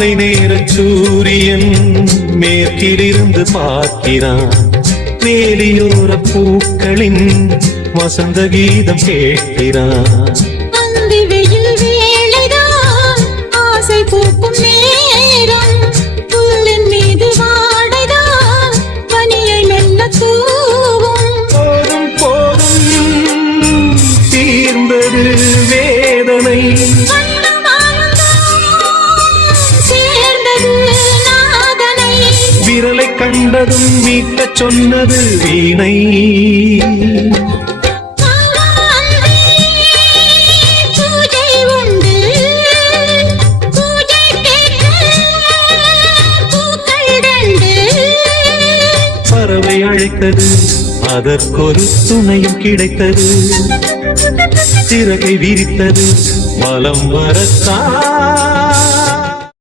மாலை நேர சூரியன் மேற்கிலிருந்து பார்க்கிறான். வேலியோர பூக்களின் வசந்த கீதம் கேட்கிறான். அந்தி வெயில் வேளைதான் ஆசை பூக்கும் நேரம். புல்லின் மீது வாடைதான் பனியை மெல்ல தூவும். போதும் போதும் தீர்ந்தது வேதனை. விரலை கண்டதும் மீட்கச் சொன்னது வீணை. பறவை அழைத்தது, அதற்கொரு துணையும் கிடைத்தது. சிறகை விரித்தது, வலம் வரத்தான்.